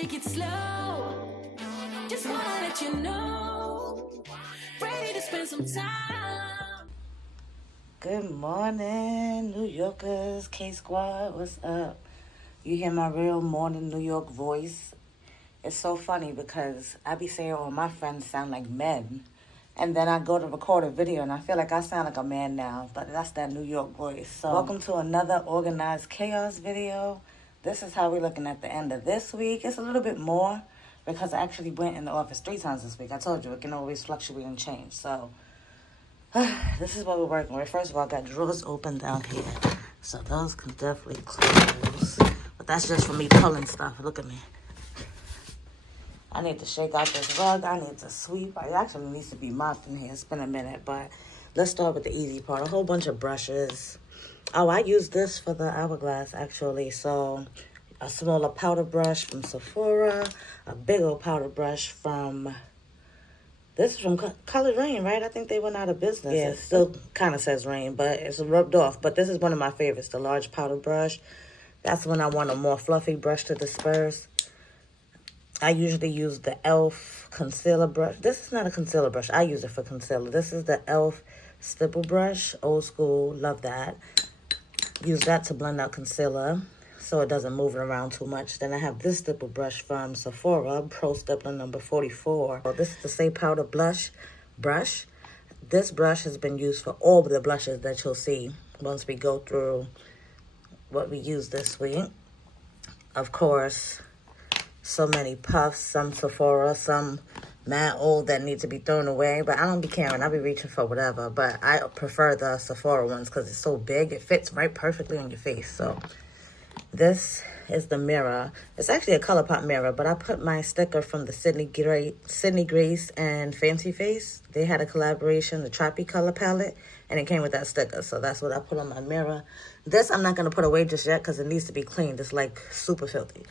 take it slow. Just wanna let you know. Ready to spend some time. Good morning, New Yorkers. KSquad, what's up? You hear my real morning New York voice. It's so funny because I be saying all my friends sound like men. And then I go to record a video and I feel like I sound like a man now. But that's that New York voice. So welcome to another Organized Chaos video. This is how we're looking at the end of this week. It's a little bit more because I actually went in the office 3 times this week. I told you it can always fluctuate and change. So this is what we're working with. First of all, I got drawers open down here. So those can definitely close. But that's just for me pulling stuff. Look at me. I need to shake out this rug. I need to sweep. It actually needs to be mopped in here. It's been a minute. But let's start with the easy part. A whole bunch of brushes. Oh, I use this for the hourglass, actually. So a smaller powder brush from Sephora. A big old powder brush from... This is from Color Rain, right? I think they went out of business. Yeah, it still kind of says Rain, but it's rubbed off. But this is one of my favorites, the large powder brush. That's when I want a more fluffy brush to disperse. I usually use the e.l.f. concealer brush. This is not a concealer brush. I use it for concealer. This is the e.l.f. stipple brush. Old school. Love that. Use that to blend out concealer so it doesn't move it around too much. Then I have this stipple brush from Sephora, Pro Stippler number 44. So this is the Say Powder Blush brush. This brush has been used for all of the blushes that you'll see once we go through what we use this week. Of course, so many puffs, some Sephora, some mad old that need to be thrown away. But I don't be caring. I be reaching for whatever. But I prefer the Sephora ones because it's so big. It fits right perfectly on your face. So this is the mirror. It's actually a ColourPop mirror, but I put my sticker from the Sydney Grace and Fancy Face. They had a collaboration, the Trappy color palette, and it came with that sticker. So that's what I put on my mirror. This I'm not going to put away just yet because it needs to be cleaned. It's like super filthy.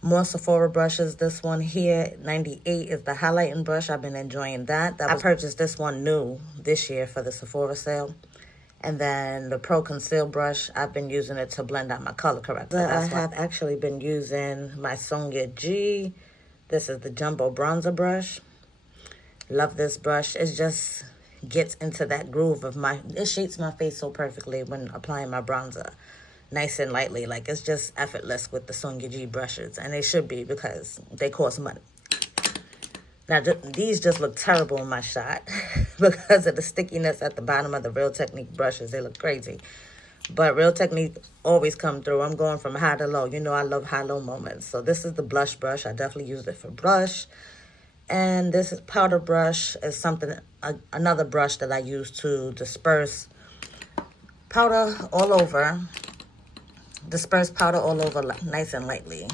More Sephora brushes. This one here, 98, is the highlighting brush. I've been enjoying that. I purchased this one new this year for the Sephora sale. And then the Pro Conceal brush, I've been using it to blend out my color corrector. I have actually been using my Sonia G. This is the Jumbo Bronzer brush. Love this brush. It just gets into that groove of it shades my face so perfectly when applying my bronzer. Nice and lightly. Like, it's just effortless with the Sonia G brushes. And they should be because they cost money. Now, these just look terrible in my shot because of the stickiness at the bottom of the Real Technique brushes. They look crazy. But Real Technique always come through. I'm going from high to low. You know I love high-low moments. So this is the blush brush. I definitely use it for blush. And this is powder brush. Is another brush that I use to disperse powder all over. Disperse powder all over nice and lightly.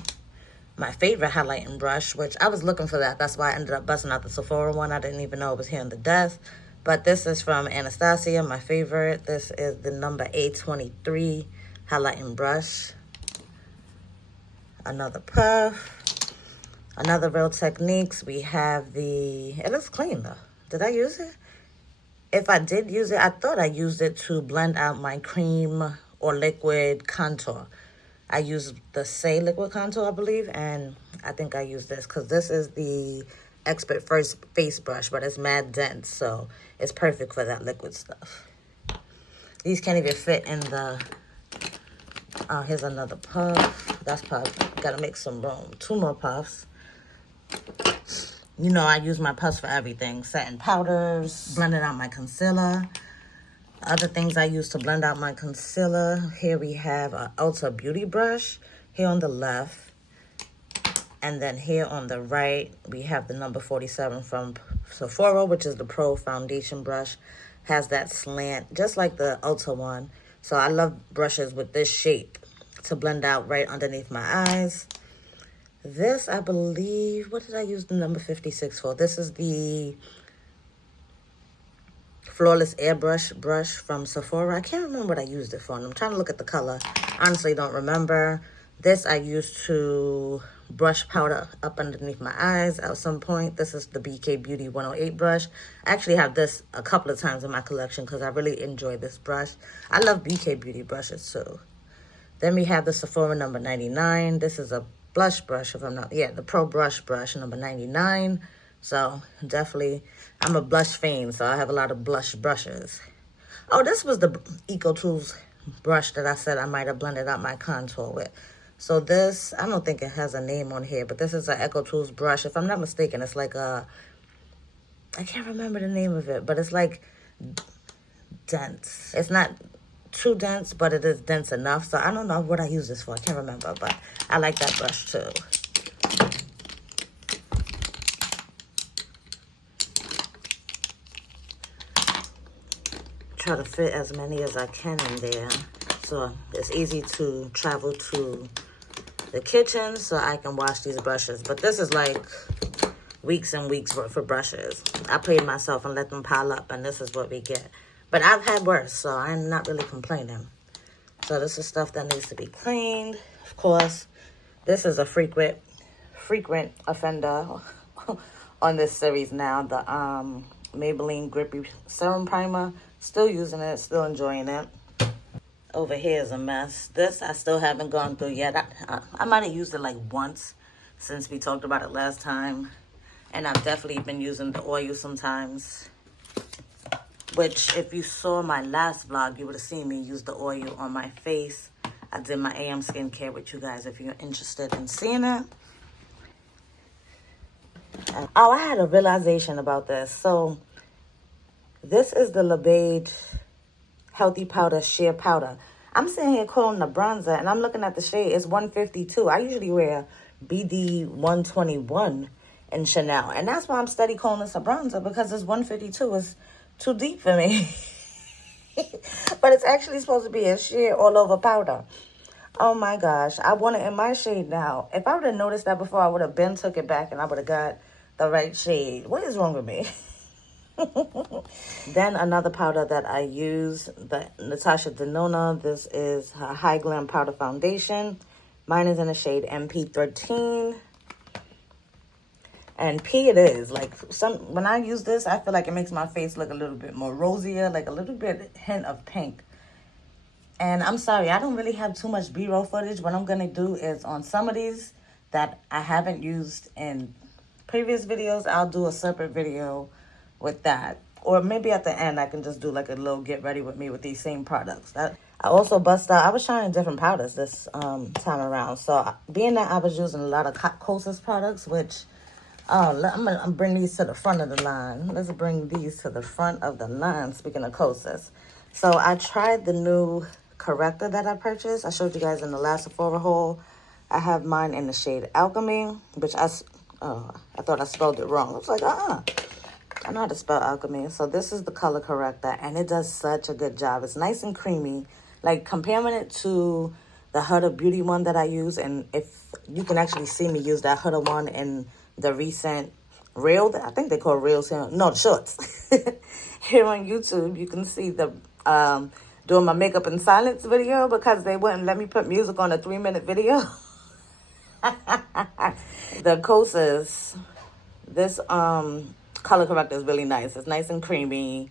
My favorite highlighting brush, which I was looking for that. That's why I ended up busting out the Sephora one. I didn't even know it was here in the desk. But this is from Anastasia, my favorite. This is the number A23 highlighting brush. Another puff. Another Real Techniques. We have it looks clean though. Did I use it? If I did use it, I thought I used it to blend out my cream or liquid contour. I used the Say liquid contour, I believe, and I think I used this because this is the Expert First face brush, but it's mad dense, so it's perfect for that liquid stuff. These can't even fit in the... here's another puff. That's puff. Gotta make some room. 2 more puffs. You know I use my puffs for everything. Setting powders, blending out my concealer. Other things I use to blend out my concealer. Here we have an Ulta Beauty brush. Here on the left. And then here on the right, we have the number 47 from Sephora, which is the Pro Foundation brush. Has that slant, just like the Ulta one. So I love brushes with this shape to blend out right underneath my eyes. This, I believe, what did I use the number 56 for? This is the Flawless Airbrush brush from Sephora. I can't remember what I used it for. And I'm trying to look at the color. Honestly, don't remember. This I used to brush powder up underneath my eyes at some point. This is the BK Beauty 108 brush. I actually have this a couple of times in my collection because I really enjoy this brush. I love BK Beauty brushes too. Then we have the Sephora number 99. This is a blush brush, if I'm not, yeah, the Pro Brush brush, number 99. So definitely, I'm a blush fiend, so I have a lot of blush brushes. Oh, this was the Eco Tools brush that I said I might have blended out my contour with. So this, I don't think it has a name on here, but this is an Eco Tools brush. If I'm not mistaken, it's like a, I can't remember the name of it, but it's like dense. It's not too dense, but it is dense enough. So I don't know what I use this for. I can't remember, but I like that brush too. Try to fit as many as I can in there, so it's easy to travel to the kitchen so I can wash these brushes. But this is like weeks and weeks worth of brushes. I paid myself and let them pile up, and this is what we get. But I've had worse, so I'm not really complaining. So this is stuff that needs to be cleaned. Of course, this is a frequent offender on this series now. The Maybelline Grippy Serum Primer. Still using it, still enjoying it. Over here is a mess. This I still haven't gone through yet. I might have used it like once since we talked about it last time. And I've definitely been using the oil sometimes. Which, if you saw my last vlog, you would have seen me use the oil on my face. I did my AM skincare with you guys if you're interested in seeing it. Oh, I had a realization about this. So, this is the LeBade Healthy Powder Sheer Powder. I'm sitting here calling the bronzer, and I'm looking at the shade. It's 152. I usually wear BD 121 in Chanel. And that's why I'm steady calling this a bronzer, because this 152 is too deep for me. But it's actually supposed to be a sheer all over powder. Oh my gosh. I want it in my shade now. If I would have noticed that before, I would have been took it back and I would have got the right shade. What is wrong with me? Then another powder that I use, the Natasha Denona. This is her High Glam Powder Foundation. Mine is in the shade MP13. And P it is. Like, when I use this, I feel like it makes my face look a little bit more rosier, like a little bit hint of pink. And I'm sorry, I don't really have too much B-roll footage. What I'm going to do is on some of these that I haven't used in previous videos, I'll do a separate video with that. Or maybe at the end, I can just do like a little get ready with me with these same products. I also bust out, I was trying different powders this time around. So being that I was using a lot of Kosas products, which, I'm going to bring these to the front of the line. Let's bring these to the front of the line, speaking of Kosas. So I tried the new corrector that I purchased. I showed you guys in the last Sephora haul. I have mine in the shade Alchemy, which I thought I spelled it wrong. I was like, I know how to spell Alchemy. So this is the color corrector, and it does such a good job. It's nice and creamy. Like, comparing it to the Huda Beauty one that I use, and if you can actually see me use that Huda one in the recent reel, I think they call reels here. No, the shorts. Here on YouTube, you can see the doing my makeup in silence video because they wouldn't let me put music on a 3-minute video. The Kosas, this color corrector is really nice. It's nice and creamy,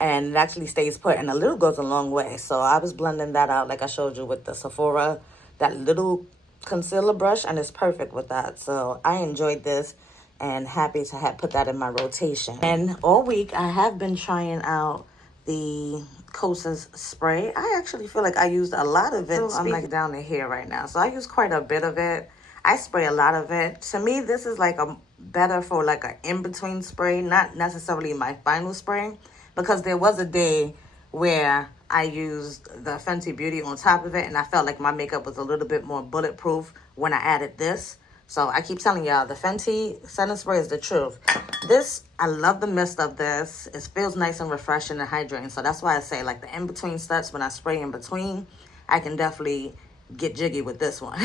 and it actually stays put, and a little goes a long way. So I was blending that out like I showed you with the Sephora, that little concealer brush, and it's perfect with that. So I enjoyed this and happy to have put that in my rotation. And all week I have been trying out the Kosas spray. I actually feel like I used a lot of it. I'm like down to here right now, so I use quite a bit of it. I spray a lot of it. To me, this is like a better for like an in-between spray, not necessarily my final spray, because there was a day where I used the Fenty Beauty on top of it, and I felt like my makeup was a little bit more bulletproof when I added this. So I keep telling y'all, the Fenty setting spray is the truth. This, I love the mist of this. It feels nice and refreshing and hydrating. So that's why I say, like, the in-between steps, when I spray in between, I can definitely get jiggy with this one.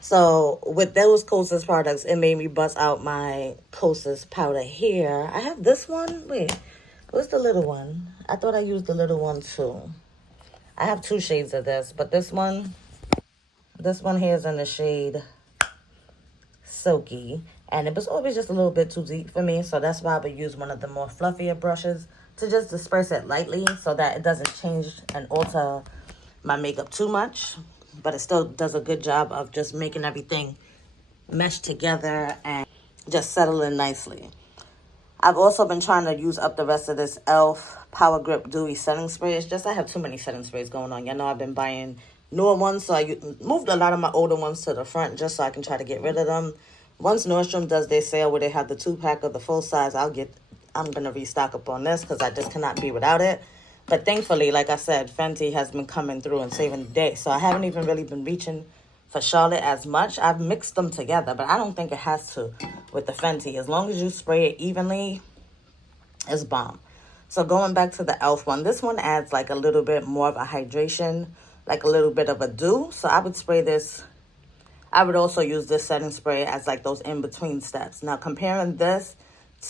So with those Kosas products, it made me bust out my Kosas powder here. I have this one. Wait, what's the little one? I thought I used the little one too. I have 2 shades of this, but this one here is in the shade Silky. And it was always just a little bit too deep for me. So that's why I would use one of the more fluffier brushes to just disperse it lightly so that it doesn't change and alter my makeup too much. but it still does a good job of just making everything mesh together and just settle in nicely. I've also been trying to use up the rest of this e.l.f. Power Grip Dewy Setting Spray. It's just I have too many setting sprays going on. Y'all know I've been buying newer ones, so I moved a lot of my older ones to the front just so I can try to get rid of them. Once Nordstrom does their sale where they have the 2-pack of the full size, I'm going to restock up on this because I just cannot be without it. But thankfully, like I said, Fenty has been coming through and saving the day. So I haven't even really been reaching for Charlotte as much. I've mixed them together, but I don't think it has to with the Fenty. As long as you spray it evenly, it's bomb. So going back to the e.l.f. one, this one adds like a little bit more of a hydration, like a little bit of a dew. So I would spray this. I would also use this setting spray as like those in-between steps. Now comparing this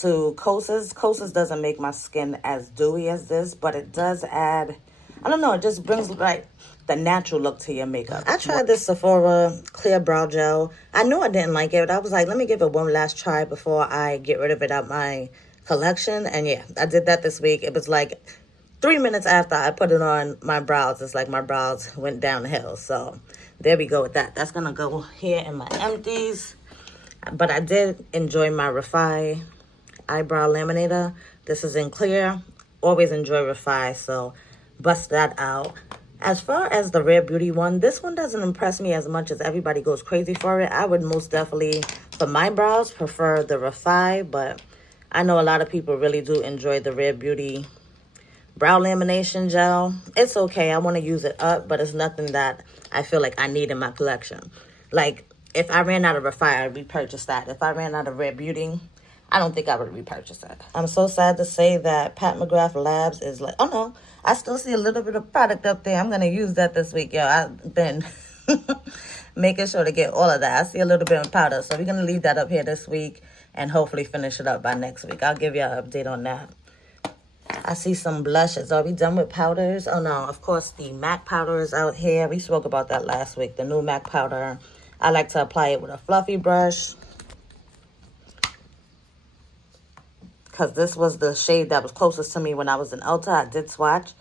to Kosas doesn't make my skin as dewy as this, but it does add, I don't know, it just brings like the natural look to your makeup. I tried this Sephora Clear Brow Gel. I knew I didn't like it, but I was like, let me give it one last try before I get rid of it out my collection. And yeah, I did that this week. It was like 3 minutes after I put it on my brows, it's like my brows went downhill. So there we go with that. That's going to go here in my empties. But I did enjoy my Refi eyebrow laminator. This is in clear. Always enjoy Refi, so bust that out. As far as the Rare Beauty one, this one doesn't impress me as much as everybody goes crazy for it. I would most definitely, for my brows, prefer the Refi, but I know a lot of people really do enjoy the Rare Beauty brow lamination gel. It's okay. I want to use it up, but it's nothing that I feel like I need in my collection. Like, if I ran out of Refi, I'd repurchase that. If I ran out of Rare Beauty, I don't think I would repurchase it. I'm so sad to say that Pat McGrath Labs is like, oh no, I still see a little bit of product up there. I'm going to use that this week. Yo, I've been making sure to get all of that. I see a little bit of powder. So we're going to leave that up here this week and hopefully finish it up by next week. I'll give you an update on that. I see some blushes. Are we done with powders? Oh no, of course the MAC powder is out here. We spoke about that last week, the new MAC powder. I like to apply it with a fluffy brush, because this was the shade that was closest to me when I was in Ulta. I did swatch.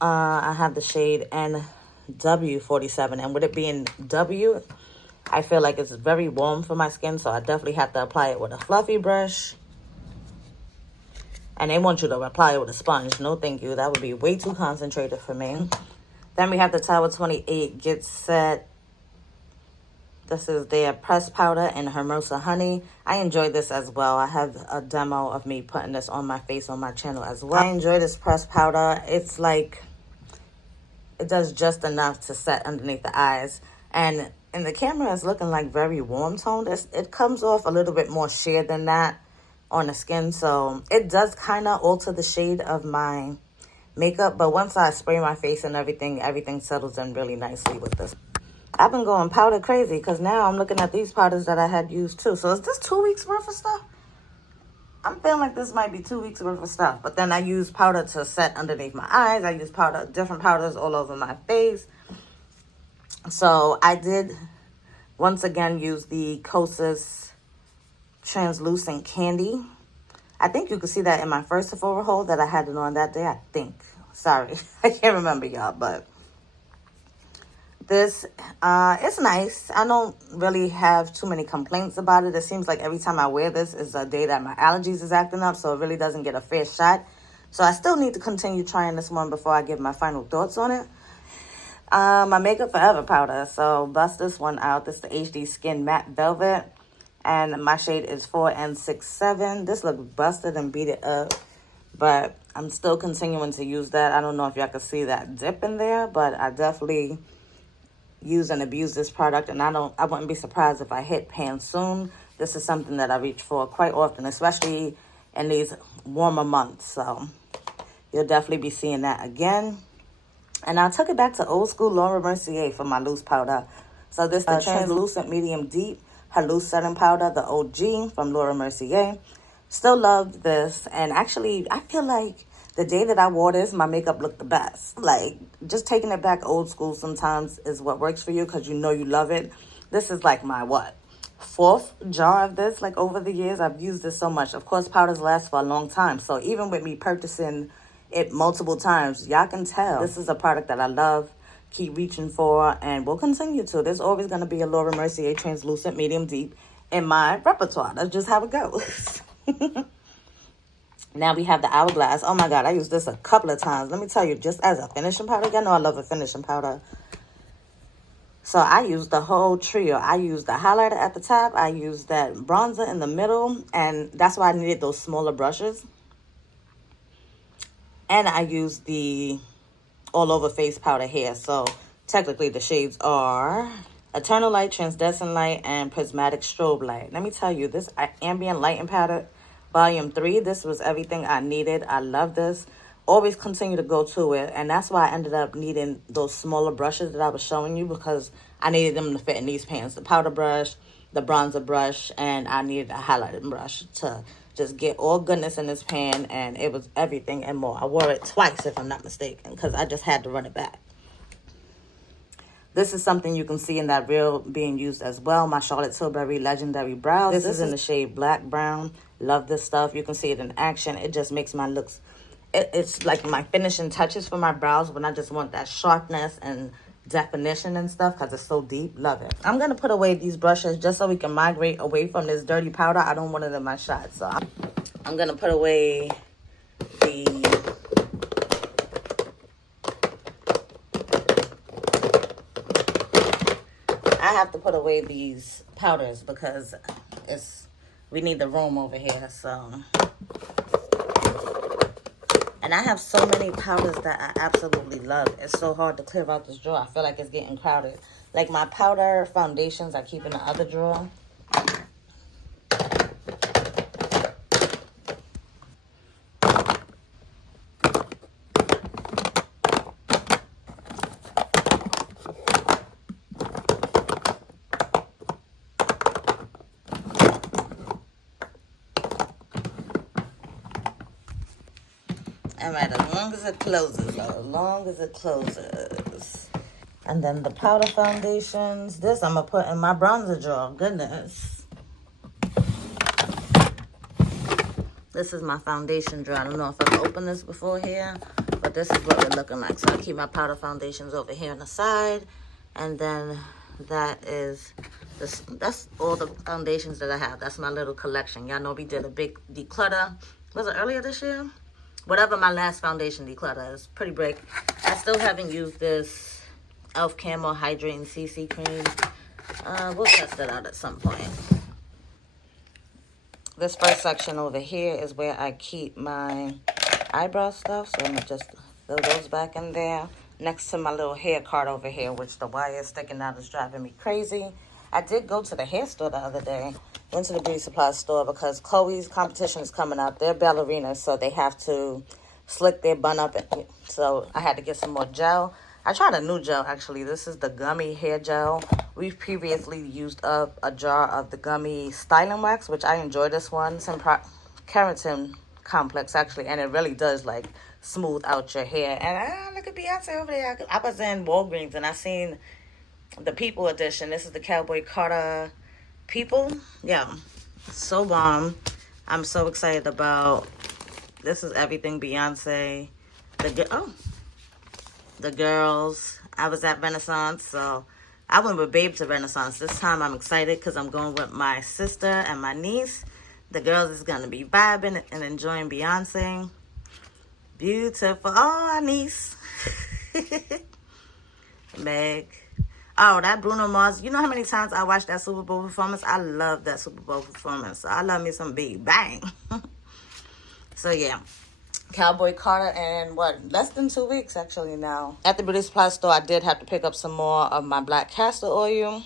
I have the shade NW47. And with it being W, I feel like it's very warm for my skin. So I definitely have to apply it with a fluffy brush. And they want you to apply it with a sponge. No, thank you. That would be way too concentrated for me. Then we have the Tower 28 Get Set. This is their pressed powder in Hermosa Honey. I enjoy this as well. I have a demo of me putting this on my face on my channel as well. I enjoy this pressed powder. It's like, it does just enough to set underneath the eyes. And in the camera, it's looking like very warm toned. It comes off a little bit more sheer than that on the skin. So it does kind of alter the shade of my makeup. But once I spray my face and everything settles in really nicely with this. I've been going powder crazy because now I'm looking at these powders that I had used too. So is this 2 weeks worth of stuff? I'm feeling like this might be 2 weeks worth of stuff. But then I use powder to set underneath my eyes. I use different powders all over my face. So I did once again use the Kosas Translucent Candy. I think you could see that in my first Sephora haul that I had it on that day. I think. Sorry. I can't remember, y'all, but this, it's nice. I don't really have too many complaints about it. It seems like every time I wear this is a day that my allergies is acting up, so it really doesn't get a fair shot. So I still need to continue trying this one before I give my final thoughts on it. My Makeup Forever powder. So bust this one out. This is the HD Skin Matte Velvet. And my shade is 4N67. This looks busted and beat it up. But I'm still continuing to use that. I don't know if y'all can see that dip in there, but I definitely use and abuse this product, and I wouldn't be surprised if I hit pan soon. This is something that I reach for quite often, especially in these warmer months. So you'll definitely be seeing that again. And I took it back to old school Laura Mercier for my loose powder. So this is the Translucent Medium Deep, her loose setting powder, the OG from Laura Mercier. Still loved this, and actually I feel like the day that I wore this, my makeup looked the best. Like, just taking it back old school sometimes is what works for you because you know you love it. This is like my, fourth jar of this, like, over the years. I've used this so much. Of course, powders last for a long time. So even with me purchasing it multiple times, y'all can tell this is a product that I love. keep reaching for and will continue to. There's always going to be a Laura Mercier translucent medium deep in my repertoire. That's just how it goes. Now we have the Hourglass. Oh my God, I used this a couple of times. Let me tell you, just as a finishing powder. Y'all know I love a finishing powder. So I used the whole trio. I used the highlighter at the top. I used that bronzer in the middle. And that's why I needed those smaller brushes. And I used the all over face powder here. So technically the shades are Eternal Light, Translucent Light, and Prismatic Strobe Light. Let me tell you, this Ambient Lighting Powder Volume 3, this was everything I needed. I love this. Always continue to go to it. And that's why I ended up needing those smaller brushes that I was showing you, because I needed them to fit in these pans. The powder brush, the bronzer brush, and I needed a highlighting brush to just get all goodness in this pan. And it was everything and more. I wore it twice, if I'm not mistaken, because I just had to run it back. This is something you can see in that reel being used as well. My Charlotte Tilbury Legendary Brows. This is in the shade Black Brown. Love this stuff. You can see it in action. It just makes my looks... It's like my finishing touches for my brows when I just want that sharpness and definition and stuff, because it's so deep. Love it. I'm going to put away these brushes just so we can migrate away from this dirty powder. I don't want it in my shot. So I'm going to put away the... I have to put away these powders because we need the room over here. So, and I have so many powders that I absolutely love. It's so hard to clear out this drawer. I feel like it's getting crowded. Like my powder foundations I keep in the other drawer. Alright, as long as it closes, though. As long as it closes. And then the powder foundations. This I'm going to put in my bronzer drawer. Goodness. This is my foundation drawer. I don't know if I've opened this before here, but this is what we're looking like. So I keep my powder foundations over here on the side. And then that is... that's all the foundations that I have. That's my little collection. Y'all know we did a big declutter. Was it earlier this year? Whatever my last foundation declutter is. Pretty big. I still haven't used this e.l.f. Camo Hydrating CC Cream. We'll test it out at some point. This first section over here is where I keep my eyebrow stuff. So I'm going to just throw those back in there. Next to my little hair card over here, which the wire sticking out is driving me crazy. I did go to the hair store the other day. Went to the beauty supply store because Chloe's competition is coming up. They're ballerinas, so they have to slick their bun up. So I had to get some more gel. I tried a new gel, actually. This is the gummy hair gel. We've previously used up a jar of the gummy styling wax, which I enjoy this one. It's in keratin complex, actually, and it really does, like, smooth out your hair. And look at Beyonce over there. I was in Walgreens, and I seen the People edition. This is the Cowboy Carter People. Yeah, so bomb. I'm so excited about this. Is everything Beyonce. The girls. I was at Renaissance, so I went with Babe to Renaissance. This time I'm excited because I'm going with my sister and my niece. The girls is gonna be vibing and enjoying Beyonce. Beautiful. Oh, our niece. Meg. Oh, that Bruno Mars. You know how many times I watched that Super Bowl performance? I love that Super Bowl performance. I love me some Big Bang. So, yeah. Cowboy Carter in, less than 2 weeks, actually, now. At the beauty supply store, I did have to pick up some more of my black castor oil.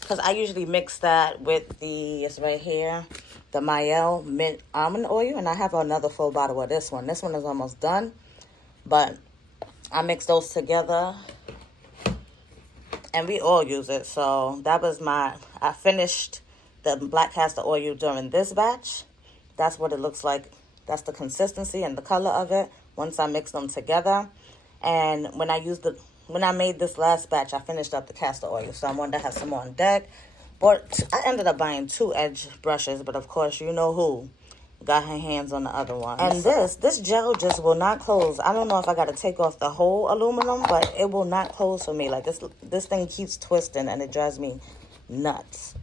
Because I usually mix that with it's right here, the e.l.f. mint almond oil. And I have another full bottle of this one. This one is almost done. But I mix those together. And we all use it. So that was I finished the black castor oil during this batch. That's what it looks like. That's the consistency and the color of it once I mix them together. And when I made this last batch, I finished up the castor oil. So I wanted to have some more on deck. But I ended up buying 2 edge brushes. But of course, you know who got her hands on the other one. And this gel just will not close. I don't know if I got to take off the whole aluminum, but it will not close for me. Like, this thing keeps twisting, and it drives me nuts.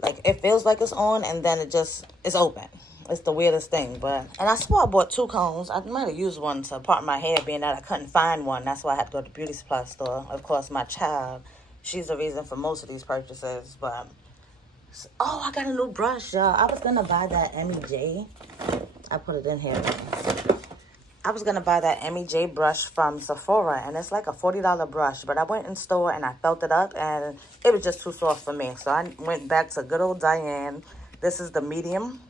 Like, it feels like it's on, and then it's open. It's the weirdest thing. And I swore I bought 2 combs. I might have used one to part my hair, being that I couldn't find one. That's why I had to go to the beauty supply store. Of course, my child, she's the reason for most of these purchases. But, oh, I got a new brush, y'all. I was going to buy that MEJ. I put it in here. I was going to buy that MEJ brush from Sephora, and it's like a $40 brush. But I went in store, and I felt it up, and it was just too soft for me. So I went back to good old Diane. This is the medium.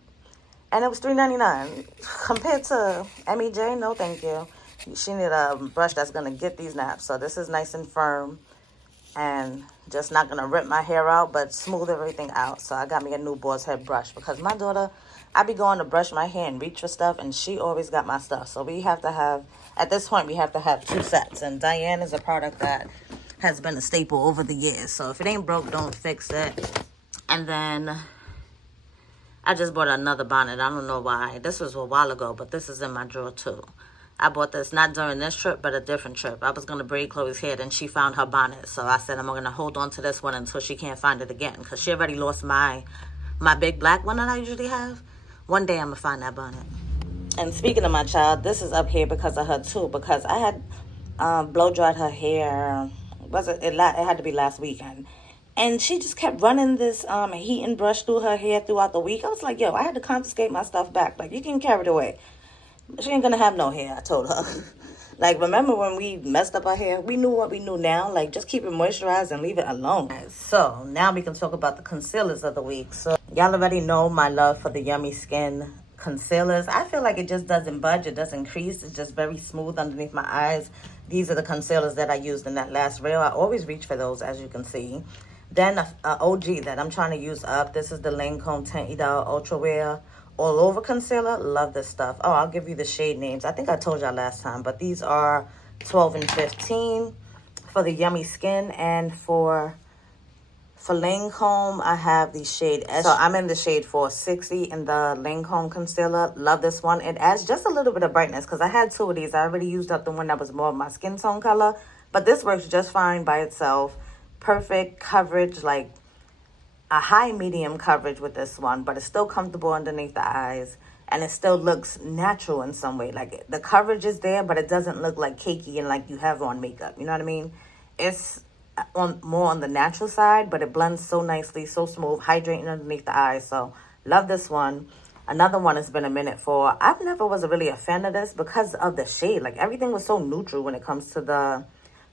And it was $3.99. Compared to MEJ, no thank you. She need a brush that's going to get these naps. So this is nice and firm. And just not going to rip my hair out, but smooth everything out. So I got me a new boar's head brush. Because my daughter, I be going to brush my hair and reach for stuff. And she always got my stuff. So we have to have, at this point, we have to have 2 sets. And Diane is a product that has been a staple over the years. So if it ain't broke, don't fix it. And then I just bought another bonnet. I don't know why. This was a while ago, but this is in my drawer too. I bought this not during this trip, but a different trip. I was going to braid Chloe's hair, and she found her bonnet. So I said I'm going to hold on to this one until she can't find it again. Because she already lost my big black one that I usually have. One day I'm going to find that bonnet. And speaking of my child, this is up here because of her too. Because I had blow-dried her hair. It had to be last weekend. And she just kept running this heating brush through her hair throughout the week. I was like, yo, I had to confiscate my stuff back. Like, you can carry it away. She ain't gonna have no hair, I told her. Like, remember when we messed up our hair? We knew what we knew now. Like, just keep it moisturized and leave it alone. So, now we can talk about the concealers of the week. So, y'all already know my love for the Yummy Skin concealers. I feel like it just doesn't budge. It doesn't crease. It's just very smooth underneath my eyes. These are the concealers that I used in that last reel. I always reach for those, as you can see. Then a OG that I'm trying to use up. This is the Lancome Tint Idol Ultra Wear All Over Concealer. Love this stuff. Oh, I'll give you the shade names. I think I told y'all last time. But these are 12 and 15 for the Yummy Skin. And for Lancome, I have the shade S. So I'm in the shade 460 in the Lancome concealer. Love this one. It adds just a little bit of brightness because I had 2 of these. I already used up the one that was more of my skin tone color. But this works just fine by itself. Perfect coverage, like a high medium coverage with this one, but it's still comfortable underneath the eyes, and it still looks natural in some way. Like, the coverage is there, but it doesn't look like cakey and like you have on makeup. You know what I mean? It's more on the natural side, but it blends so nicely, so smooth, hydrating underneath the eyes. So love this one. Another one has been a minute for. I've never was really a fan of this because of the shade. Like, everything was so neutral when it comes to the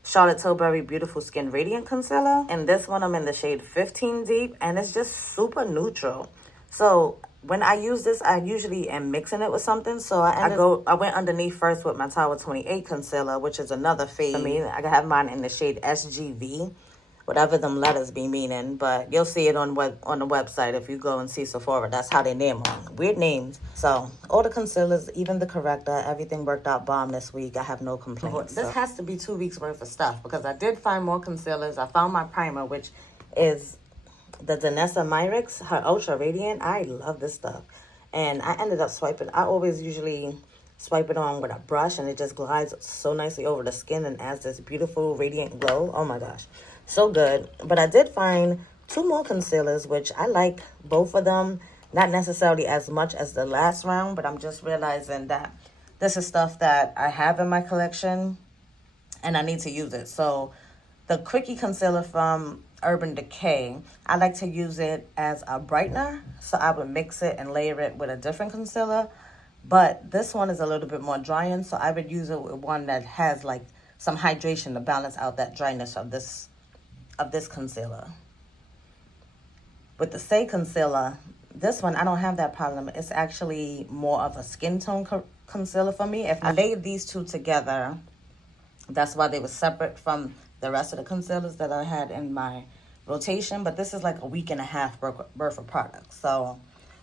Charlotte Tilbury Beautiful Skin Radiant Concealer. And this one, I'm in the shade 15 Deep, and it's just super neutral. So when I use this, I usually am mixing it with something. So I went underneath first with my Tower 28 Concealer, which is another fade. I mean, I have mine in the shade SGV, whatever them letters be meaning. But you'll see it on the website if you go and see Sephora. That's how they name them. Weird names. So all the concealers, even the corrector, everything worked out bomb this week. I have no complaints. This has to be 2 weeks worth of stuff because I did find more concealers. I found my primer, which is the Danessa Myricks, her Ultra Radiant. I love this stuff. And I ended up swiping. I always usually swipe it on with a brush, and it just glides so nicely over the skin and adds this beautiful radiant glow. Oh my gosh. So good. But I did find 2 more concealers, which I like both of them. Not necessarily as much as the last round, but I'm just realizing that this is stuff that I have in my collection and I need to use it. So the Quickie Concealer from Urban Decay, I like to use it as a brightener. So I would mix it and layer it with a different concealer. But this one is a little bit more drying, so I would use it with one that has like some hydration to balance out that dryness of this concealer. With the Say Concealer, this one, I don't have that problem. It's actually more of a skin tone concealer for me. If I laid these 2 together, that's why they were separate from the rest of the concealers that I had in my rotation. But this is like a week and a half worth of products. So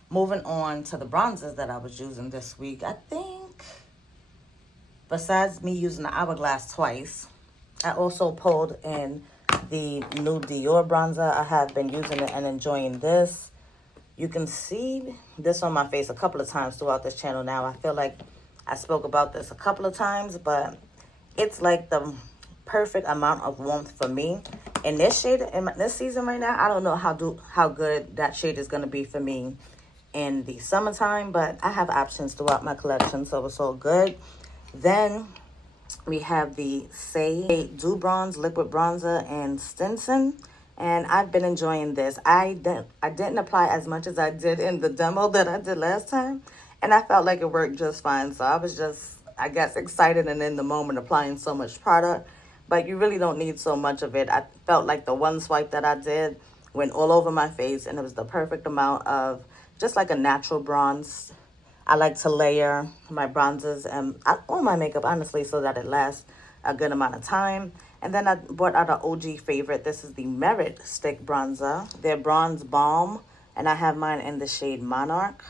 moving on to the bronzers that I was using this week, I think besides me using the Hourglass twice, I also pulled in the new Dior bronzer. I have been using it and enjoying this. You can see this on my face a couple of times throughout this channel now. I feel like I spoke about this a couple of times, but it's like the perfect amount of warmth for me. In this shade, in this season right now, I don't know how good that shade is going to be for me in the summertime, but I have options throughout my collection, so it's all good. Then we have the Say Dew Bronze Liquid Bronzer in Stinson. And I've been enjoying this. I didn't apply as much as I did in the demo that I did last time. And I felt like it worked just fine. So I was just, I guess, excited and in the moment applying so much product. But you really don't need so much of it. I felt like the one swipe that I did went all over my face. And it was the perfect amount of just like a natural bronze. I like to layer my bronzers and all my makeup, honestly, so that it lasts a good amount of time. And then I brought out an OG favorite. This is the Merit Stick Bronzer. They're Bronze Balm, and I have mine in the shade Monarch.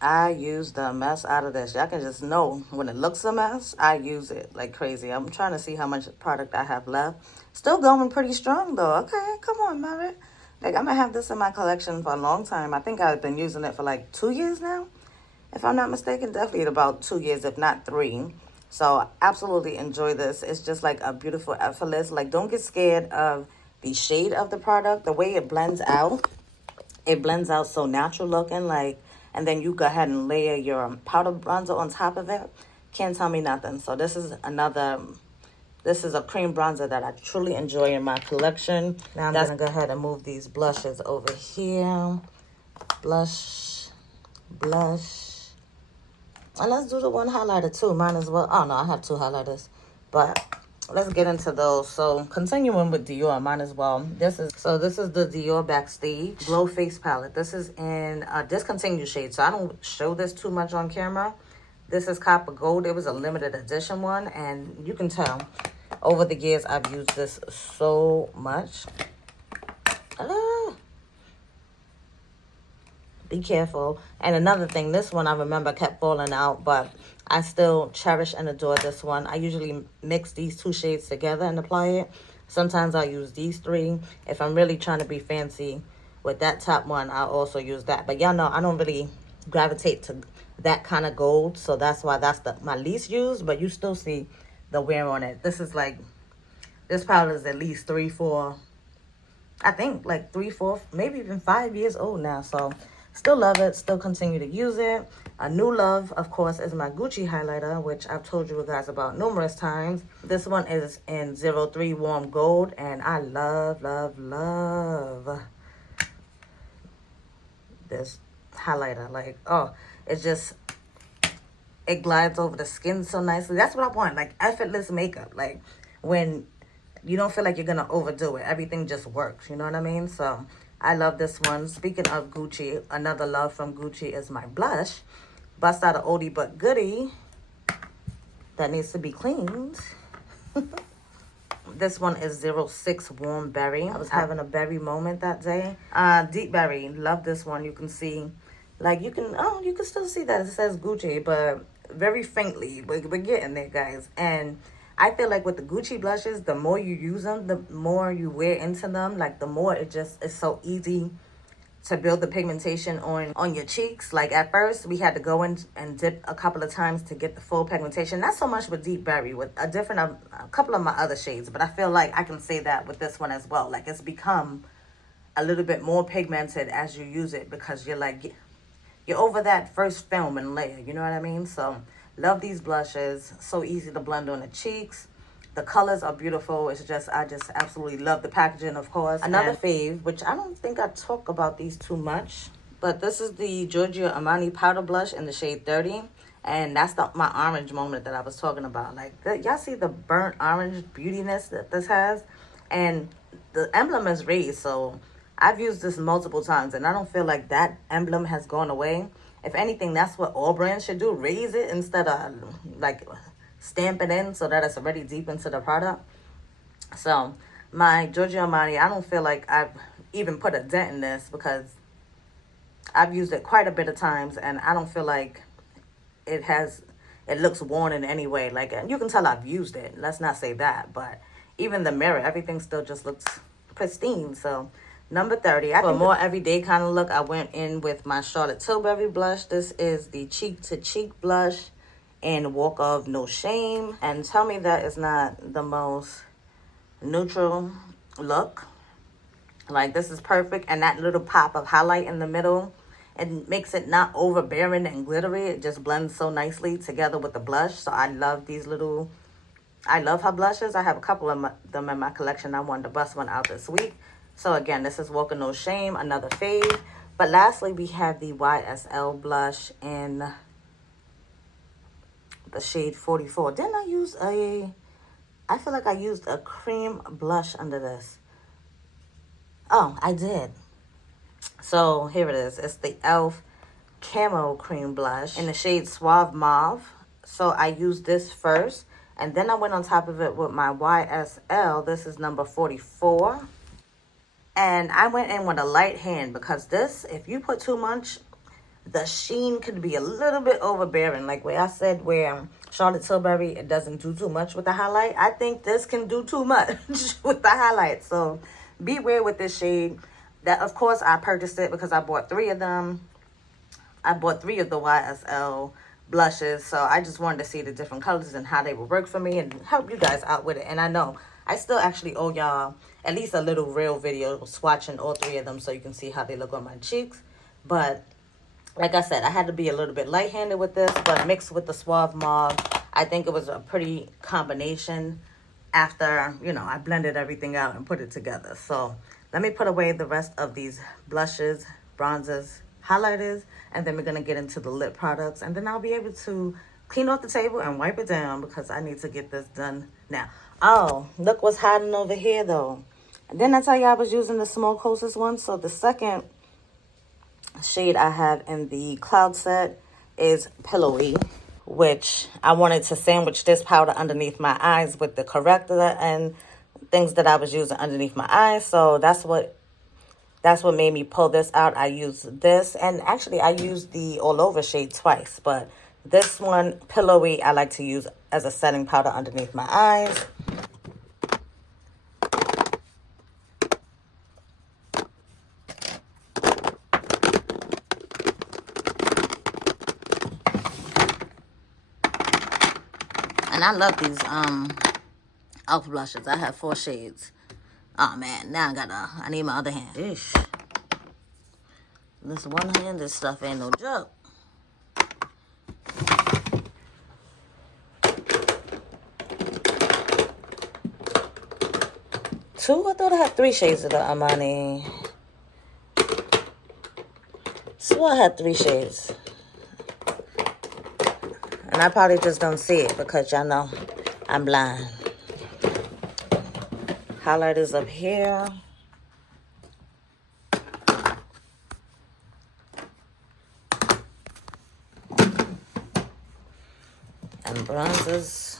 I use the mess out of this. Y'all can just know when it looks a mess, I use it like crazy. I'm trying to see how much product I have left. Still going pretty strong, though. Okay, come on, Merit. Like, I'm going to have this in my collection for a long time. I think I've been using it for like 2 years now. If I'm not mistaken, definitely about 2 years, if not 3. So absolutely enjoy this. It's just like a beautiful effortless. Like, don't get scared of the shade of the product. The way it blends out so natural looking. Like, and then you go ahead and layer your powder bronzer on top of it. Can't tell me nothing. So this is a cream bronzer that I truly enjoy in my collection. Now I'm going to go ahead and move these blushes over here. Blush. And let's do the one highlighter too. Mine as well. Oh, no, I have 2 highlighters. But let's get into those. So, continuing with Dior, mine as well. This is the Dior Backstage Glow Face Palette. This is in a discontinued shade, so I don't show this too much on camera. This is Copper Gold. It was a limited edition one, and you can tell over the years I've used this so much. Be careful. And another thing, this one I remember kept falling out, but I still cherish and adore this one. I usually mix these 2 shades together and apply it. Sometimes I'll use these 3. If I'm really trying to be fancy with that top one, I'll also use that. But y'all know I don't really gravitate to that kind of gold, so that's why that's my least used, but you still see the wear on it. This is like, this powder is at least 3, 4, I think like 3, 4, maybe even 5 years old now, so still love it, still continue to use it. A new love, of course, is my Gucci highlighter, which I've told you guys about numerous times. This one is in 03 Warm Gold, and I love this highlighter. Like, oh, it glides over the skin so nicely. That's what I want, like effortless makeup. Like, when you don't feel like you're going to overdo it. Everything just works, you know what I mean? So I love this one. Speaking of Gucci, another love from Gucci is my blush. Bust out an oldie but goodie that needs to be cleaned. This one is 06 Warm Berry. I was having a berry moment that day. Deep Berry. Love this one. You can see, like, you can still see that it says Gucci, but very faintly. We're getting there, guys. And I feel like with the Gucci blushes, the more you use them, the more you wear into them. Like, the more it's so easy to build the pigmentation on your cheeks. Like, at first, we had to go in and dip a couple of times to get the full pigmentation. Not so much with Deep Berry, with a couple of my other shades. But I feel like I can say that with this one as well. Like, it's become a little bit more pigmented as you use it, because you're over that first film and layer. You know what I mean? So, love these blushes. So easy to blend on the cheeks. The colors are beautiful. I just absolutely love the packaging, of course. Another fave, which I don't think I talk about these too much, but this is the Giorgio Armani Powder Blush in the shade 30. And that's my orange moment that I was talking about. Like, y'all see the burnt orange beautiness that this has? And the emblem is raised, so I've used this multiple times, and I don't feel like that emblem has gone away. If anything, that's what all brands should do. Raise it instead of, like, stamp it in so that it's already deep into the product. So my Giorgio Armani, I don't feel like I've even put a dent in this, because I've used it quite a bit of times, and I don't feel like it looks worn in any way. Like, you can tell I've used it. Let's not say that, but even the mirror, everything still just looks pristine. So Number 30. For a more everyday kind of look, I went in with my Charlotte Tilbury blush. This is the Cheek to Cheek blush in Walk of No Shame. And tell me that is not the most neutral look. Like, this is perfect. And that little pop of highlight in the middle, it makes it not overbearing and glittery. It just blends so nicely together with the blush. So I love these little, I love her blushes. I have a couple of them in my collection. I wanted to bust one out this week. So again, this is Walk of No Shame, another fave. But lastly, we have the YSL blush in the shade 44. Didn't I use I feel like I used a cream blush under this. Oh, I did. So here it is. It's the e.l.f. Camo Cream Blush in the shade Suave Mauve. So I used this first. And then I went on top of it with my YSL. This is number 44. And I went in with a light hand because this, if you put too much, the sheen could be a little bit overbearing. Like where I said where Charlotte Tilbury, it doesn't do too much with the highlight. I think this can do too much with the highlight. So beware with this shade. That, of course, I purchased it because I bought 3 of them. I bought 3 of the YSL blushes. So I just wanted to see the different colors and how they would work for me and help you guys out with it. And I know I still actually owe y'all at least a little real video swatching all 3 of them so you can see how they look on my cheeks. But like I said, I had to be a little bit light-handed with this, but mixed with the Suave Mauve, I think it was a pretty combination after, you know, I blended everything out and put it together. So let me put away the rest of these blushes, bronzers, highlighters, and then we're going to get into the lip products. And then I'll be able to clean off the table and wipe it down because I need to get this done now. Oh, look what's hiding over here, though. Didn't I tell you I was using the Smoke Hostess one? So the second shade I have in the Cloud set is Pillowy, which I wanted to sandwich this powder underneath my eyes with the corrector and things that I was using underneath my eyes. So that's what made me pull this out. I used this, and actually I used the All Over shade twice, but this one, Pillowy, I like to use as a setting powder underneath my eyes. And I love these e.l.f. blushes. I have 4 shades. Oh man, now I need my other hand. Ish. This one hand, this stuff ain't no joke. Two? I thought I had 3 shades of the Armani. Swore I had 3 shades. And I probably just don't see it because y'all know I'm blind. Highlighters up here. And bronzers.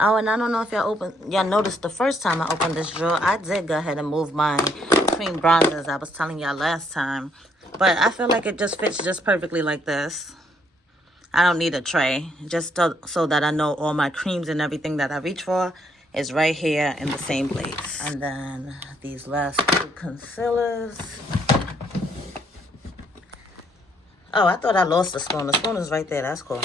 Oh, and I don't know if y'all noticed the first time I opened this drawer, I did go ahead and move my cream bronzers. I was telling y'all last time. But I feel like it just fits just perfectly like this. I don't need a tray, just so that I know all my creams and everything that I reach for is right here in the same place. And then these last 2 concealers. Oh, I thought I lost the spoon. The spoon is right there. That's cool.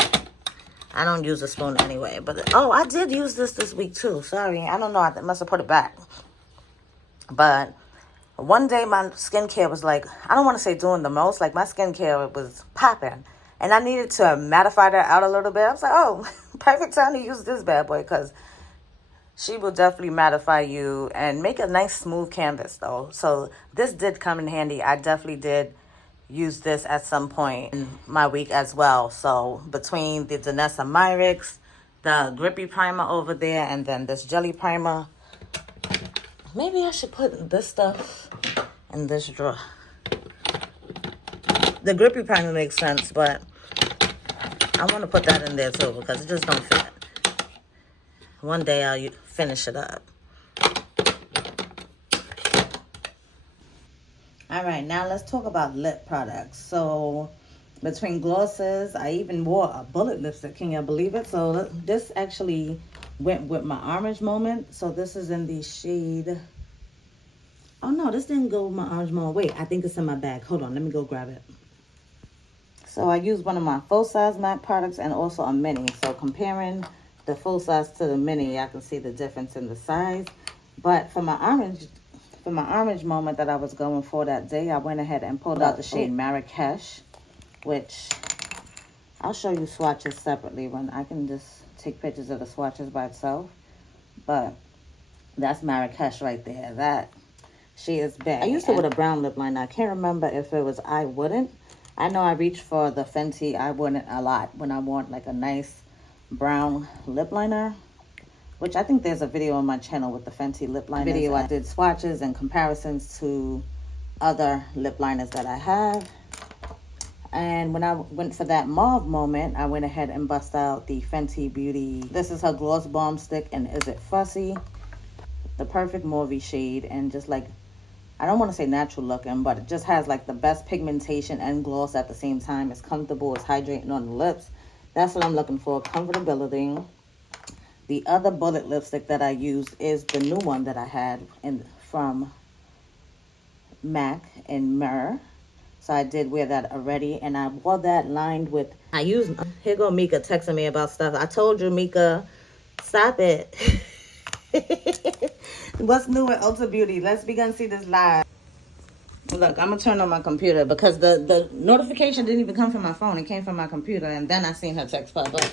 I don't use a spoon anyway. But, oh, I did use this week too. Sorry. I don't know. I must have put it back. But one day my skincare was like, I don't want to say doing the most. Like, my skincare was popping. And I needed to mattify that out a little bit. I was like, oh, perfect time to use this bad boy because she will definitely mattify you and make a nice smooth canvas, though. So this did come in handy. I definitely did use this at some point in my week as well. So between the Danessa Myricks, the Grippy Primer over there, and then this Jelly Primer, maybe I should put this stuff in this drawer. The Grippy Primer makes sense, but I want to put that in there too because it just don't fit. One day I'll finish it up. All right, now let's talk about lip products. So between glosses, I even wore a bullet lipstick. Can you believe it? So this actually went with my orange moment. So this is in the shade Oh no, this didn't go with my orange mode. Wait, I think it's in my bag. Hold on, let me go grab it. So I used one of my full-size MAC products and also a mini. So comparing the full size to the mini, I can see the difference in the size. But for my orange moment that I was going for that day, I went ahead and pulled out the shade Marrakesh, which I'll show you swatches separately when I can just take pictures of the swatches by itself. But that's Marrakesh right there. That she is bad. I used to with a brown lip liner. I can't remember if it was I Wouldn't. I know I reach for the Fenty I Wouldn't a lot when I want like a nice brown lip liner, which I think there's a video on my channel with the Fenty lip liner video. I did swatches and comparisons to other lip liners that I have. And when I went for that mauve moment, I went ahead and bust out the Fenty Beauty. This is her Gloss Bomb Stick and Is It Fussy? The perfect mauvey shade, and just like, I don't want to say natural looking, but it just has like the best pigmentation and gloss at the same time. It's comfortable, it's hydrating on the lips. That's what I'm looking for, comfortability. The other bullet lipstick that I used is the new one that I had from MAC in Mirror. So I did wear that already, and I wore that lined with, here go Mika texting me about stuff. I told you, Mika, stop it. What's new with Ulta Beauty? Let's begin to see this live. Look, I'm going to turn on my computer because the notification didn't even come from my phone. It came from my computer, and then I seen her text pop up.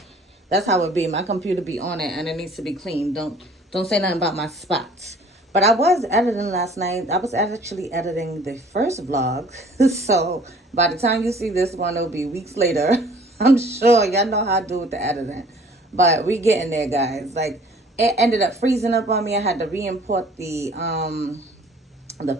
That's how it be. My computer be on it, and it needs to be clean. Don't say nothing about my spots. But I was editing last night. I was actually editing the first vlog. So by the time you see this one, it'll be weeks later. I'm sure y'all know how I do with the editing. But we getting there, guys. Like, it ended up freezing up on me. I had to re-import the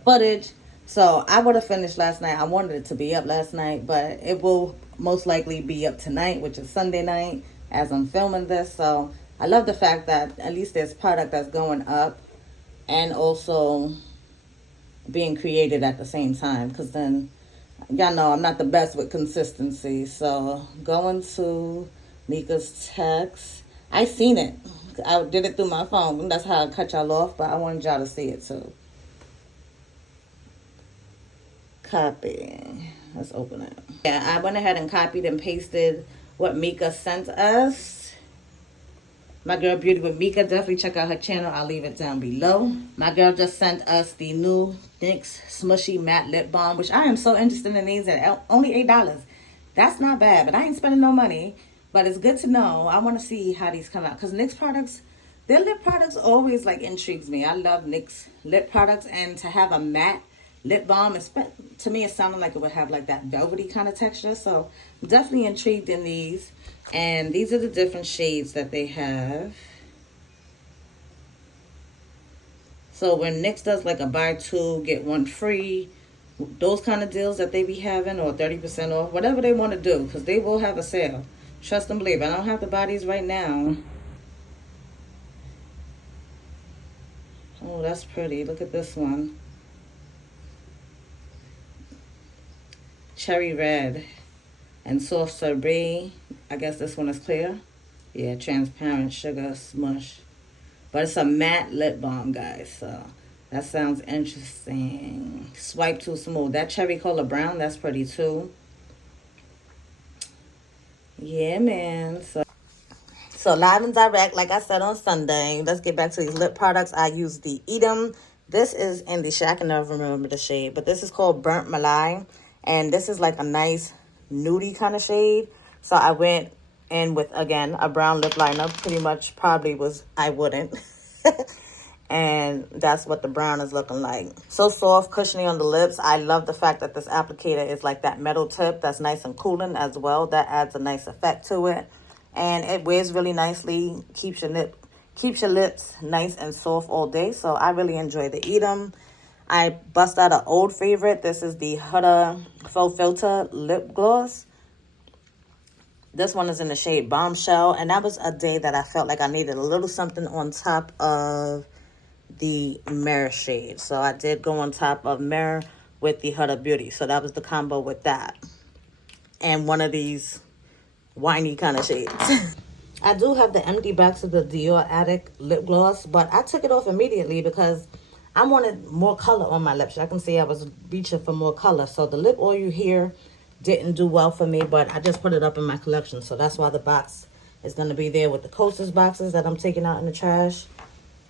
footage. So I would have finished last night. I wanted it to be up last night, but it will most likely be up tonight, which is Sunday night, as I'm filming this. So I love the fact that at least there's product that's going up and also being created at the same time, because then y'all know I'm not the best with consistency. So going to Mika's text, I seen it. I did it through my phone. That's how I cut y'all off, but I wanted y'all to see it too. Copy. Let's open it. Yeah, I went ahead and copied and pasted what Mika sent us. My girl Beauty with Mika, definitely check out her channel. I'll leave it down below. My girl just sent us the new NYX Smushy Matte Lip Balm, which I am so interested in these at only $8. That's not bad, but I ain't spending no money. But it's good to know. I want to see how these come out, because NYX products, their lip products always like intrigues me. I love NYX lip products, and to have a matte lip balm, to me it sounded like it would have like that velvety kind of texture. So I'm definitely intrigued in these. And these are the different shades that they have. So when NYX does like a buy two, get one free, those kind of deals that they be having, or 30% off, whatever they want to do, because they will have a sale. Trust and believe. I don't have to buy these right now. Oh, that's pretty. Look at this one. Cherry red and soft sorbet. I guess this one is clear. Yeah, transparent sugar smush. But it's a matte lip balm, guys. So that sounds interesting. Swipe too smooth. That cherry cola brown, that's pretty too. Yeah, man. So live and direct, like I said on Sunday. Let's get back to these lip products. I use the e.l.f. This is in the shade. I can never remember the shade, but this is called Burnt Malai. And this is like a nice nudie kind of shade. So I went in with, again, a brown lip liner. Pretty much probably was I Wouldn't. And that's what the brown is looking like. So soft, cushiony on the lips. I love the fact that this applicator is like that metal tip. That's nice and cooling as well. That adds a nice effect to it. And it wears really nicely. Keeps your lips nice and soft all day. So I really enjoy the e.l.f. I bust out an old favorite. This is the Huda Faux Filter Lip Gloss. This one is in the shade Bombshell. And that was a day that I felt like I needed a little something on top of the Mirror shade. So I did go on top of Mirror with the Huda Beauty. So that was the combo with that. And one of these whiny kind of shades. I do have the empty box of the Dior Addict lip gloss, but I took it off immediately because I wanted more color on my lips. I can see I was reaching for more color. So the lip oil here didn't do well for me, but I just put it up in my collection. So that's why the box is going to be there with the Coasters boxes that I'm taking out in the trash.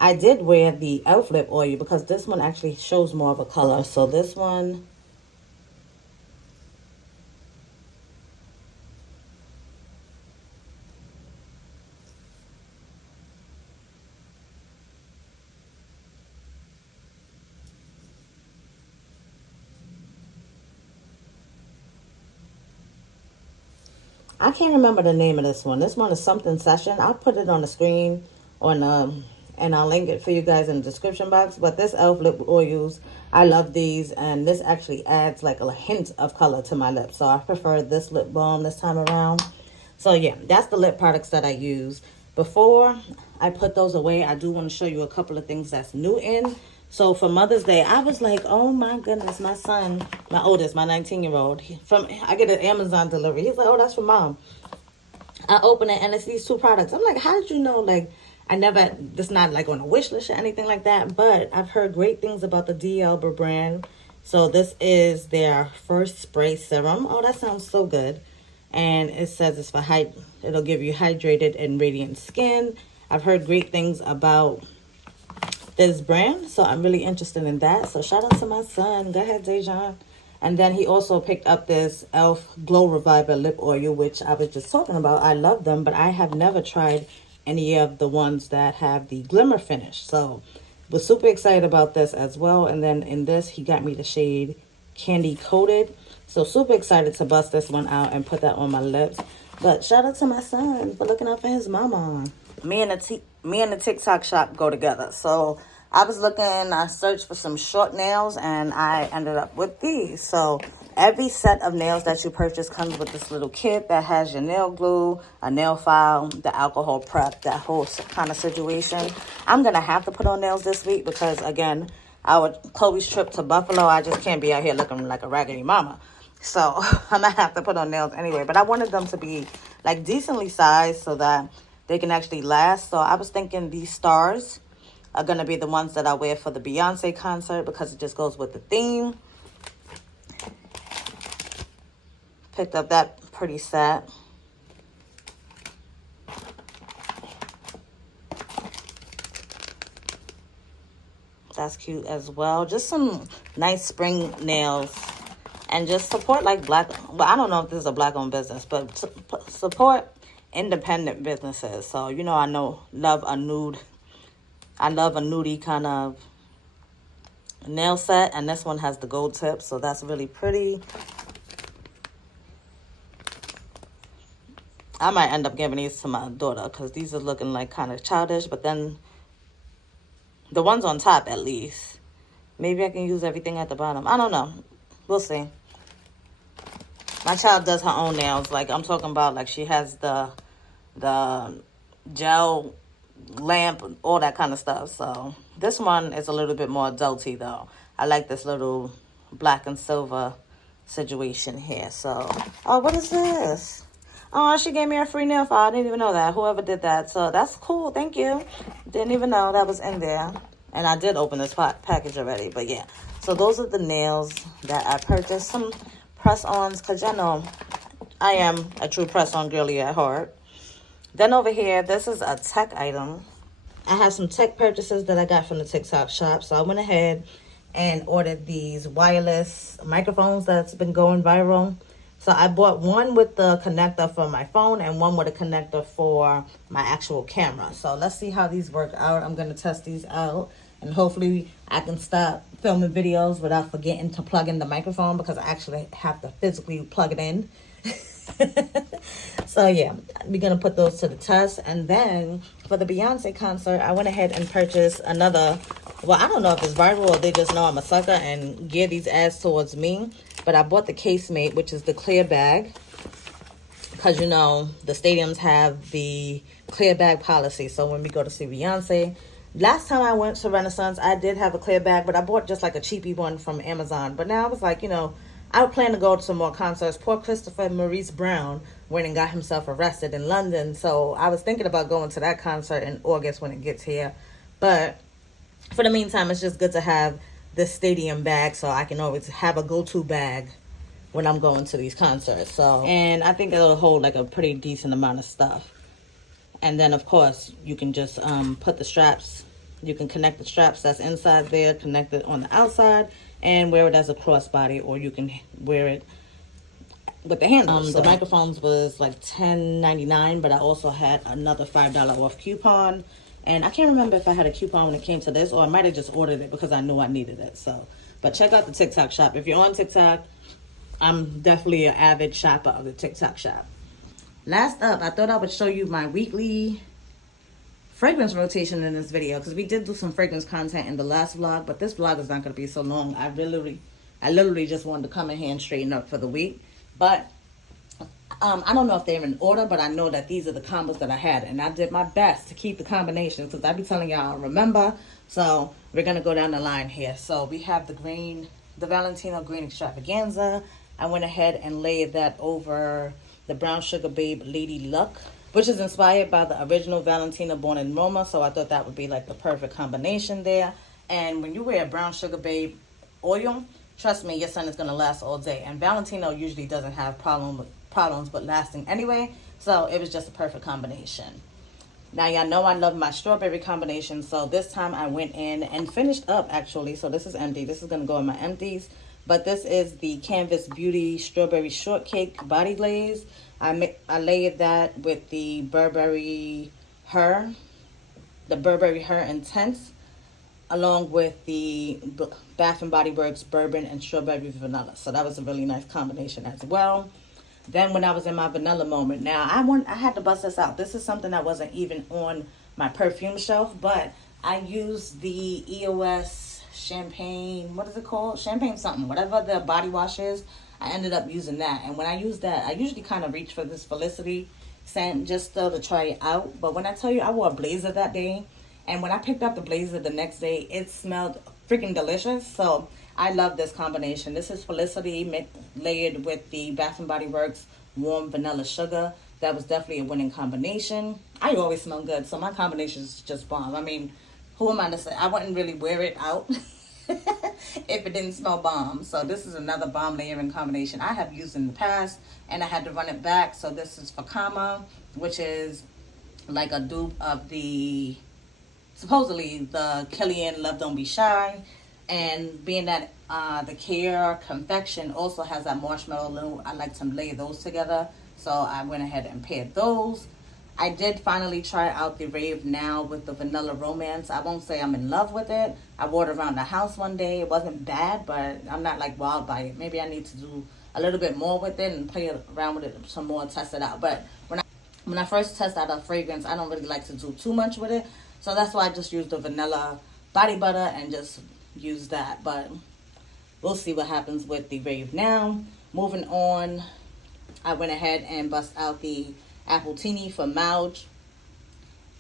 I did wear the e.l.f. lip oil because this one actually shows more of a color. So this one, I can't remember the name of this one. This one is something session. I'll put it on the screen on and I'll link it for you guys in the description box. But this e.l.f. lip oils, I love these, and this actually adds like a hint of color to my lips. So I prefer this lip balm this time around. So yeah, that's the lip products that I use. Before I put those away, I do want to show you a couple of things that's new in. So for Mother's Day, I was like, oh my goodness, my son, my oldest, my 19-year-old, I get an Amazon delivery. He's like, oh, that's from mom. I open it and it's these two products. I'm like, how did you know? Like, this not like on a wish list or anything like that, but I've heard great things about the e.l.f. brand. So this is their first spray serum. Oh, that sounds so good. And it says it's for it'll give you hydrated and radiant skin. I've heard great things about this brand, so I'm really interested in that. So shout out to my son. Go ahead, Dejan. And then he also picked up this e.l.f. Glow Reviver lip oil, which I was just talking about. I love them, but I have never tried any of the ones that have the glimmer finish. So was super excited about this as well. And then in this, he got me the shade Candy Coated. So super excited to bust this one out and put that on my lips. But shout out to my son for looking out for his mama. Me and the TikTok shop go together. So I searched for some short nails, and I ended up with these. So every set of nails that you purchase comes with this little kit that has your nail glue, a nail file, the alcohol prep, that whole kind of situation. I'm going to have to put on nails this week because, again, Chloe's trip to Buffalo, I just can't be out here looking like a raggedy mama. So I'm going to have to put on nails anyway. But I wanted them to be like decently sized so that they can actually last. So I was thinking these stars are going to be the ones that I wear for the Beyonce concert because it just goes with the theme. Picked up that pretty set. That's cute as well. Just some nice spring nails. And just support like well, I don't know if this is a black-owned business, but support independent businesses. So, I love a nudie kind of nail set, and this one has the gold tip, so that's really pretty. I might end up giving these to my daughter because these are looking like kind of childish, but then the ones on top, at least, maybe I can use everything at the bottom. I don't know. We'll see. My child does her own nails. Like, I'm talking about, like, she has the gel lamp, all that kind of stuff. So this one is a little bit more adulty, though. I like this little black and silver situation here. So, oh, what is this? Oh, she gave me a free nail file. I didn't even know that. Whoever did that. So that's cool. Thank you. Didn't even know that was in there. And I did open this package already. But yeah. So those are the nails that I purchased. Some press-ons, because y'all know I am a true press-on girly at heart. Then over here, this is a tech item. I have some tech purchases that I got from the TikTok shop. So I went ahead and ordered these wireless microphones that's been going viral. So I bought one with the connector for my phone and one with a connector for my actual camera. So let's see how these work out. I'm going to test these out. And hopefully I can stop filming videos without forgetting to plug in the microphone because I actually have to physically plug it in. So yeah, we're going to put those to the test. And then for the Beyonce concert, I went ahead and purchased another. Well, I don't know if it's viral or they just know I'm a sucker and gear these ads towards me. But I bought the Casemate, which is the clear bag. Because, the stadiums have the clear bag policy. So when we go to see Beyonce, last time I went to Renaissance, I did have a clear bag. But I bought just like a cheapy one from Amazon. But now I was like, I would plan to go to some more concerts. Poor Christopher Maurice Brown went and got himself arrested in London. So I was thinking about going to that concert in August when it gets here. But for the meantime, it's just good to have this stadium bag so I can always have a go-to bag when I'm going to these concerts. So, and I think it'll hold like a pretty decent amount of stuff. And then of course you can just put the straps, you can connect the straps that's inside there, connect it on the outside, and wear it as a crossbody, or you can wear it with the handles. The microphones was like $10.99, but I also had another $5 off coupon. And I can't remember if I had a coupon when it came to this, or I might have just ordered it because I knew I needed it. So, but check out the TikTok shop. If you're on TikTok, I'm definitely an avid shopper of the TikTok shop. Last up, I thought I would show you my weekly fragrance rotation in this video, because we did do some fragrance content in the last vlog, but this vlog is not going to be so long. I literally just wanted to come in here and straighten up for the week. But I don't know if they're in order, but I know that these are the combos that I had, and I did my best to keep the combinations, because I be telling y'all remember. So we're going to go down the line here. So we have the Valentino green extravaganza. I went ahead and laid that over the Brown Sugar Babe Lady Luck, which is inspired by the original Valentino Born in Roma. So I thought that would be like the perfect combination there. And when you wear a Brown Sugar Babe oil, trust me, your scent is going to last all day. And Valentino usually doesn't have problems with lasting anyway. So it was just a perfect combination. Now y'all know I love my strawberry combination. So this time I went in and finished up actually. So this is empty. This is going to go in my empties. But this is the Canvas Beauty Strawberry Shortcake Body Glaze. I layered that with the Burberry Her Intense, along with the Bath and Body Works Bourbon and Strawberry Vanilla. So that was a really nice combination as well. Then when I was in my vanilla moment, now I had to bust this out. This is something that wasn't even on my perfume shelf, but I used the EOS champagne, what is it called? Champagne something, whatever the body wash is. I ended up using that. And when I use that, I usually kind of reach for this Felicity scent just to try it out. But when I tell you I wore a blazer that day, and when I picked up the blazer the next day, it smelled freaking delicious. So I love this combination. This is Felicity layered with the Bath and Body Works Warm Vanilla Sugar. That was definitely a winning combination. I always smell good, so my combination is just bomb. I mean, who am I to say? I wouldn't really wear it out if it didn't smell bomb. So this is another bomb layering combination I have used in the past, and I had to run it back. So this is Fakama, which is like a dupe of the, supposedly the Killian Love Don't Be Shy. And being that the Care Confection also has that marshmallow loop, I like to lay those together. So I went ahead and paired those. I did finally try out the Rave Now with the Vanilla Romance. I won't say I'm in love with it. I wore it around the house one day. It wasn't bad, but I'm not like wild by it. Maybe I need to do a little bit more with it and play around with it some more and test it out. But when I first test out a fragrance, I don't really like to do too much with it. So that's why I just use the vanilla body butter and just use that. But we'll see what happens with the Rave Now. Moving on, I went ahead and bust out the Apple Teeny for Mouge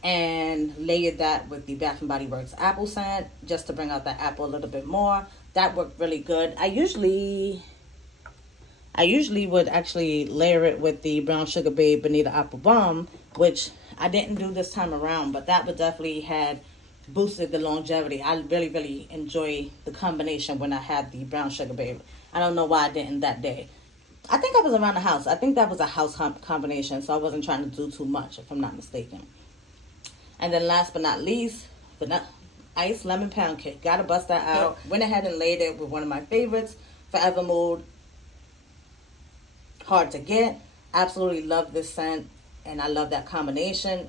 and layered that with the Bath and Body Works apple scent just to bring out that apple a little bit more. That worked really good. I usually would actually layer it with the Brown Sugar Babe Bonita Apple Balm, which I didn't do this time around, but that would definitely had boosted the longevity. I really enjoy the combination when I had the Brown Sugar Babe. I don't know why I didn't that day. I think I was around the house. I think that was a house combination, so I wasn't trying to do too much, if I'm not mistaken. And then last but not least, Ice Lemon Pound Cake. Gotta bust that out. Went ahead and laid it with one of my favorites, Forever Mood. Hard to get. Absolutely love this scent, and I love that combination.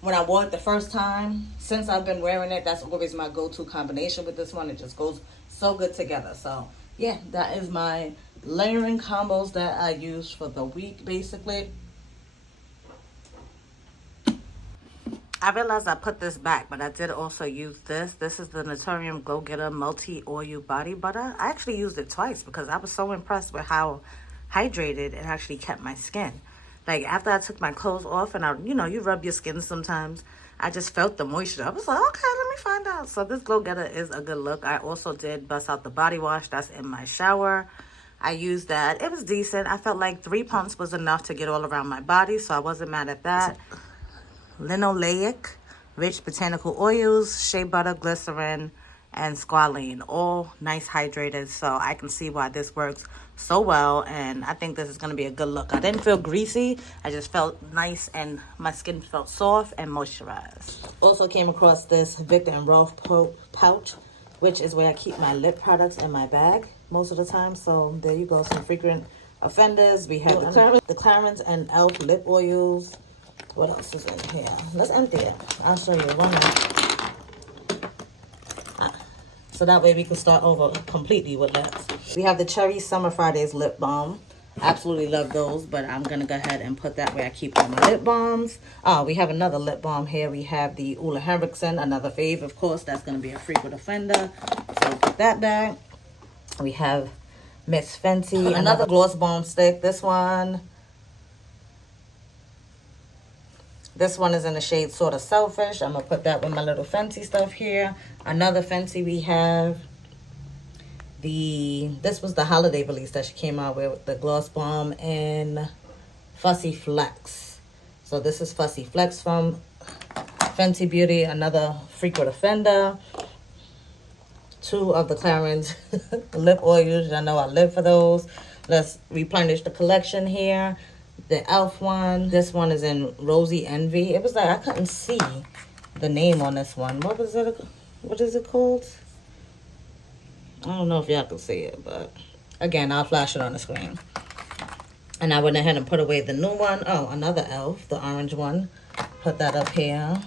When I wore it the first time, since I've been wearing it, that's always my go-to combination with this one. It just goes so good together. So yeah, that is my layering combos that I use for the week, basically. I realized I put this back, but I did also use this. This is the Naturium Go Getter Multi-Oil Body Butter. I actually used it twice because I was so impressed with how hydrated it actually kept my skin. Like, after I took my clothes off and you rub your skin sometimes, I just felt the moisture. I was like, okay, let me find out. So this Glow Getter is a good look. I also did bust out the body wash that's in my shower. I used that. It was decent. I felt like 3 pumps was enough to get all around my body, so I wasn't mad at that. Linoleic rich botanical oils, shea butter, glycerin, and squalene. All nice hydrated, so I can see why this works so well, and I think this is going to be a good look. I didn't feel greasy. I just felt nice, and my skin felt soft and moisturized. Also came across this Victor and Rolf pouch, which is where I keep my lip products in my bag most of the time. So there you go, some frequent offenders. We have the Clarins and e.l.f. lip oils. What else is in here? Let's empty it. I'll show you. So that way we can start over completely with lips. We have the Cherry Summer Fridays lip balm. Absolutely love those, but I'm going to go ahead and put that where I keep all my lip balms. We have another lip balm here. We have the e.l.f. another fave, of course. That's going to be a frequent offender. So we'll put that back. We have Miss Fenty, another gloss balm stick. This one is in the shade Sort of Selfish. I'm going to put that with my little Fenty stuff here. Another Fenty we have. This was the holiday release that she came out with the gloss balm in Fussy Flex. So this is Fussy Flex from Fenty Beauty, another frequent offender. 2 of the Clarins lip oils. I know I live for those. Let's replenish the collection here. The e.l.f. one. This one is in Rosy Envy. It was like I couldn't see the name on this one. What was it? What is it called? I don't know if y'all can see it, but again, I'll flash it on the screen. And I went ahead and put away the new one. Oh, another e.l.f., the orange one. Put that up here.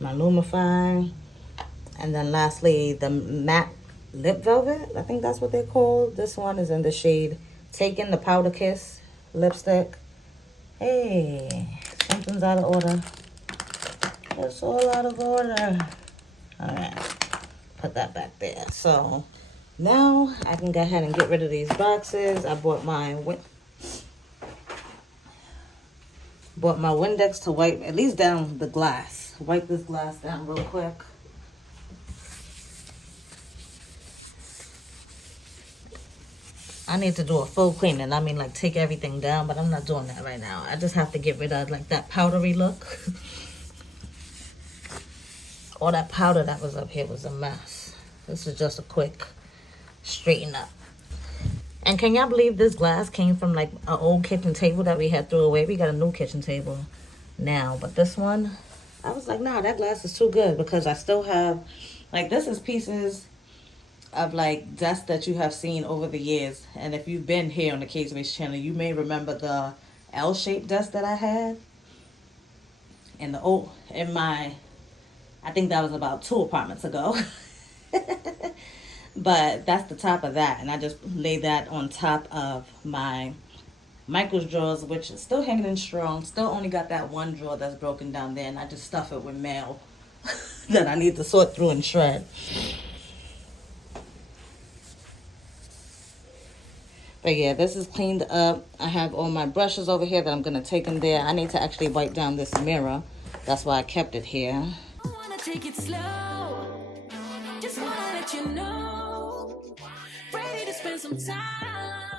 My Lumify. And then lastly, the matte lip velvet. I think that's what they're called. This one is in the shade Taken, the Powder Kiss lipstick. Hey, something's out of order. It's all out of order. All right, put that back there. So now I can go ahead and get rid of these boxes. I bought my Windex to wipe at least down the glass. Wipe this glass down real quick. I need to do a full cleaning. I mean, like, take everything down, but I'm not doing that right now. I just have to get rid of, like, that powdery look. All that powder that was up here was a mess. This is just a quick straighten up. And can y'all believe this glass came from, like, an old kitchen table that we had threw away? We got a new kitchen table now. But this one, I was like, nah, that glass is too good because I still have, like, this is pieces of like dust that you have seen over the years, and if you've been here on the KSquad channel, you may remember the L-shaped dust that I had in my I think that was about 2 apartments ago. But that's the top of that, and I just laid that on top of my Michael's drawers, which is still hanging in strong. Still only got that one drawer that's broken down there, and I just stuff it with mail that I need to sort through and shred. But yeah, this is cleaned up. I have all my brushes over here that I'm going to take in there. I need to actually wipe down this mirror. That's why I kept it here. I wanna take it slow. Just wanna let you know. Ready to spend some time.